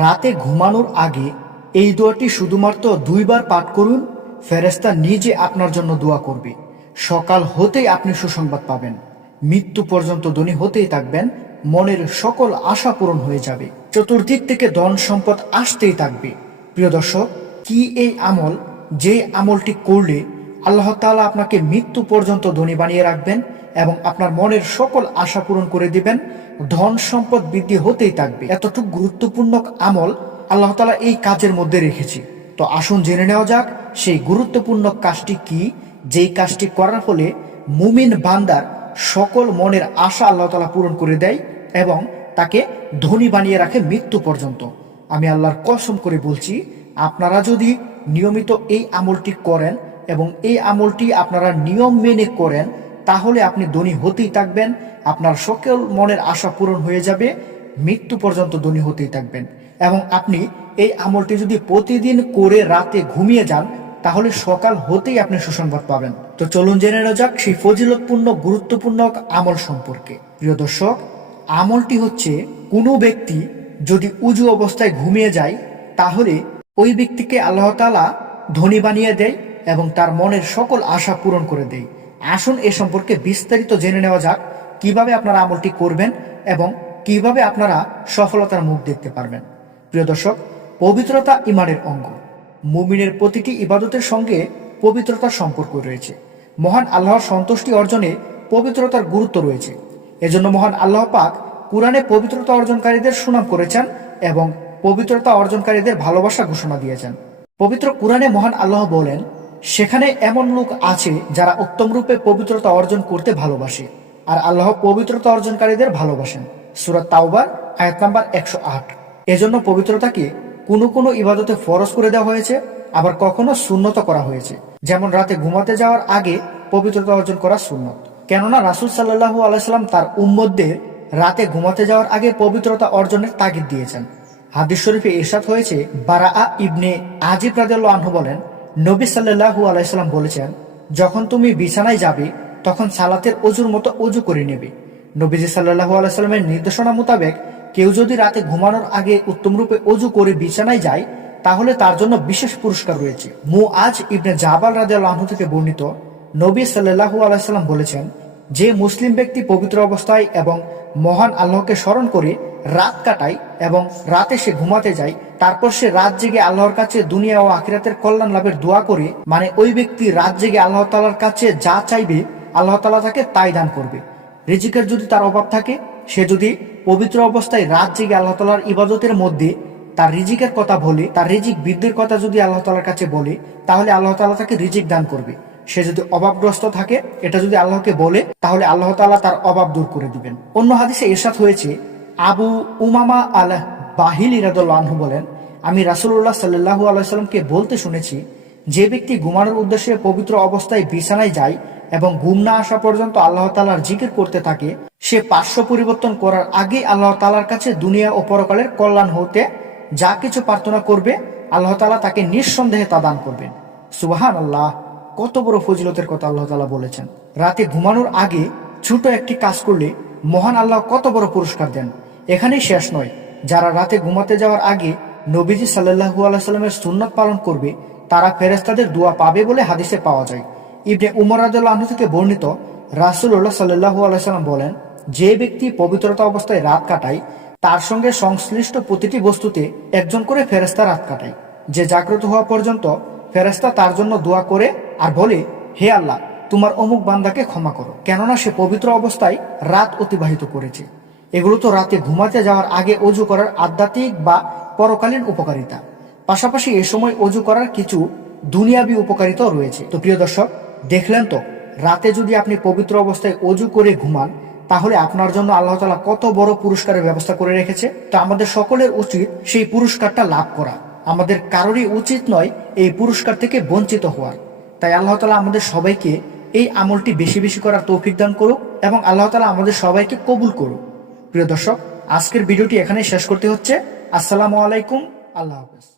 রাতে ঘুমানোর আগে এই দোয়াটি শুধুমাত্র 2বার পাঠ করুন। ফেরেশতা নিজে আপনার জন্য দোয়া করবে। সকাল হতেই আপনি সুসংবাদ পাবেন। মৃত্যু পর্যন্ত ধনী হতেই থাকবেন। মনের সকল আশা পূরণ হয়ে যাবে। চতুর্দিক থেকে ধন সম্পদ আসতেই থাকবে। প্রিয় দর্শক, কি এই আমল, যে আমলটি করলে আল্লাহ তাআলা আপনাকে মৃত্যু পর্যন্ত ধনী বানিয়ে রাখবেন এবং আপনার মনের সকল আশা পূরণ করে দিবেন। ধন সম্পদ বৃদ্ধি হতেই থাকবে। এতটুকু গুরুত্বপূর্ণ আমল আল্লাহ তাআলা এই কাজের মধ্যে রেখেছি। তো আসুন জেনে নেওয়া যাক সেই গুরুত্বপূর্ণ কাজটি কি, যেই কাজটি করার ফলে মুমিন বান্দার সকল মনের আশা আল্লাহ তাআলা পূরণ করে দেয় এবং তাকে ধনী বানিয়ে রাখে মৃত্যু পর্যন্ত। আমি আল্লাহর কসম করে বলছি, আপনারা যদি নিয়মিত এই আমলটি করেন এবং এই আমলটি আপনারা নিয়ম মেনে করেন, তাহলে আপনি ধনী হতেই থাকবেন। আপনার সকল মনের আশা পূরণ হয়ে যাবে। মৃত্যু পর্যন্ত ধনী হতেই থাকবেন। এবং আপনি এই আমলটি যদি প্রতিদিন করে রাতে ঘুমিয়ে যান, তাহলে সকাল হতেই আপনি সুসংবাদ পাবেন। তো চলুন জেনে নেওয়া যাক সেই ফজিলতপূর্ণ গুরুত্বপূর্ণ আমল সম্পর্কে। প্রিয় দর্শক, আমলটি হচ্ছে, কোনো ব্যক্তি যদি উজু অবস্থায় ঘুমিয়ে যায়, তাহলে ওই ব্যক্তিকে আল্লাহ তাআলা ধনী বানিয়ে দেয় এবং তার মনের সকল আশা পূরণ করে দেয়। আসুন এ সম্পর্কে বিস্তারিত জেনে নেওয়া যাক কিভাবে আপনারা আমলটি করবেন এবং কিভাবে আপনারা সফলতার মুখ দেখতে পারবেন। প্রিয় দর্শক, পবিত্রতা ঈমানের অঙ্গ। মুমিনের প্রতিটি ইবাদতের সঙ্গে পবিত্রতার সম্পর্ক রয়েছে। মহান আল্লাহর সন্তুষ্টি অর্জনে পবিত্রতার গুরুত্ব রয়েছে। এজন্য মহান আল্লাহ পাক কুরআনে পবিত্রতা অর্জনকারীদের সুনাম করেছেন এবং পবিত্রতা অর্জনকারীদের ভালোবাসা ঘোষণা দিয়েছেন। পবিত্র কুরআনে মহান আল্লাহ বলেন, সেখানে এমন লোক আছে যারা উত্তম রূপে পবিত্রতা অর্জন করতে ভালোবাসে, আর আল্লাহ পবিত্রতা অর্জনকারীদের ভালোবাসেন। সূরা তাওবার আয়াত নাম্বার 108। এজন্য পবিত্রতাকে কোনো কোনো ইবাদতে ফরজ করে দেওয়া হয়েছে, আবার কখনো সুন্নত করা হয়েছে। যেমন রাতে ঘুমাতে যাওয়ার আগে পবিত্রতা অর্জন করা সুন্নত। কেননা রাসূল সাল্লাল্লাহু আলাইহি সাল্লাম তার উম্মতদের রাতে ঘুমাতে যাওয়ার আগে পবিত্রতা অর্জনের তাগিদ দিয়েছেন। হাদিস শরীফে ইরশাদ হয়েছে, বারাআ ইবনে আজিব রাদিয়াল্লাহু আনহু বলেন, নবী সাল্লাল্লাহু আলাইহি সাল্লাম বলেছেন, যখন তুমি বিছানায় যাবে তখন সালাতের অজুর মতো অজু করে নেবে। নবীজি সাল্লাল্লাহু আলাইহি সাল্লামের নির্দেশনা মোতাবেক কেউ যদি রাতে ঘুমানোর আগে উত্তম রূপে অজু করে বিছানায় যায়, তাহলে তার জন্য বিশেষ পুরস্কার রয়েছে। মুআজ ইবনে জাবাল রাদিয়াল্লাহু আনহু থেকে বর্ণিত, নবী সাল্লাল্লাহু আলাইহি সাল্লাম বলেছেন, যে মুসলিম ব্যক্তি পবিত্র অবস্থায় এবং মহান আল্লাহকে স্মরণ করে রাত কাটায় এবং রাতে সে ঘুমাতে যায়, তারপর সে রাত জেগে আল্লাহর কাছে দুনিয়া ও আখিরাতের কল্যাণ লাভের দোয়া করে, মানে ওই ব্যক্তি রাত জেগে আল্লাহ তাআলার কাছে যা চাইবে আল্লাহ তাআলা তাকে তাই দান করবে। রিজিকের যদি তার অভাব থাকে, সে যদি পবিত্র অবস্থায় রাত জেগে আল্লাহ তাআলার ইবাদতের মধ্যে তার রিজিকের কথা বলে, তার রিজিক বৃদ্ধির কথা যদি আল্লাহ তাআলার কাছে বলে, তাহলে আল্লাহ তাআলা তাকে রিজিক দান করবে। সে যদি অভাবগ্রস্ত থাকে, এটা যদি আল্লাহকে বলে, তাহলে আল্লাহ তাআলা তার অভাব দূর করে দিবেন। অন্য হাদিসে ইরশাদ হয়েছে, আবু উমামা আল বাহিলি রাদিয়াল্লাহু আনহু বলেন, আমি রাসূলুল্লাহ সাল্লাল্লাহু আলাইহি সাল্লামকে বলতে শুনেছি, যে ব্যক্তি ঘুমানোর উদ্দেশ্যে পবিত্র অবস্থায় বিছানায় যায় এবং ঘুম না আসা পর্যন্ত আল্লাহ তাআলার জিকির করতে থাকে, সে পার্শ্ব পরিবর্তন করার আগে আল্লাহ তাআলার কাছে দুনিয়া ও পরকালের কল্যাণ হতে যা কিছু প্রার্থনা করবে, আল্লাহ তাআলা তাকে নিঃসন্দেহে তা দান করবেন। সুবহানাল্লাহ, কত বড় ফজিলতের কথা আল্লাহ তাআলা বলেছেন। রাতে ঘুমানোর আগে ছোট একটি কাজ করলে মহান আল্লাহ কত বড় পুরস্কার দেন। এখানেই শেষ নয়, যারা রাতে ঘুমাতে যাওয়ার আগে নবীজি সাল্লাল্লাহু আলাইহি সাল্লামের সুন্নাত পালন করবে, তারা ফেরেশতাদের দোয়া পাবে বলে হাদিসে পাওয়া যায়। ইবনে উমর রাদিয়াল্লাহু আনহু থেকে বর্ণিত, রাসূলুল্লাহ সাল্লাল্লাহু আলাইহি সাল্লাম বলেন, যে ব্যক্তি পবিত্রতা অবস্থায় রাত কাটায়, তার সঙ্গে সংশ্লিষ্ট প্রতিটি বস্তুতে একজন করে ফেরেশতা রাত কাটায়। যে জাগ্রত হওয়া পর্যন্ত ফেরেশতা তার জন্য দোয়া করে আর বলে, হে আল্লাহ, তোমার অমুক বান্দাকে ক্ষমা করো, কেননা সে পবিত্র অবস্থায় রাত অতিবাহিত করেছে। এগুলো তো রাতে ঘুমাতে যাওয়ার আগে অজু করার আধ্যাত্মিক বা পরকালীন উপকারিতা। পাশাপাশি এ সময় অজু করার কিছু দুনিয়াবি উপকারিতাও রয়েছে। তো প্রিয় দর্শক, দেখলেন তো, রাতে যদি আপনি পবিত্র অবস্থায় অজু করে ঘুমান, তাহলে আপনার জন্য আল্লাহ তাআলা কত বড় পুরস্কারের ব্যবস্থা করে রেখেছে। তো আমাদের সকলের উচিত সেই পুরস্কারটা লাভ করা। আমাদের কারোরই উচিত নয় এই পুরস্কার থেকে বঞ্চিত হওয়ার। তাই আল্লাহ তাআলা আমাদের সবাইকে এই আমলটি বেশি বেশি করার তৌফিক দান করুক এবং আল্লাহ তাআলা আমাদের সবাইকে কবুল করুক। প্রিয় দর্শক, আজকের ভিডিওটি এখানেই শেষ করতে হচ্ছে। আসসালামু আলাইকুম, আল্লাহ হাফেজ।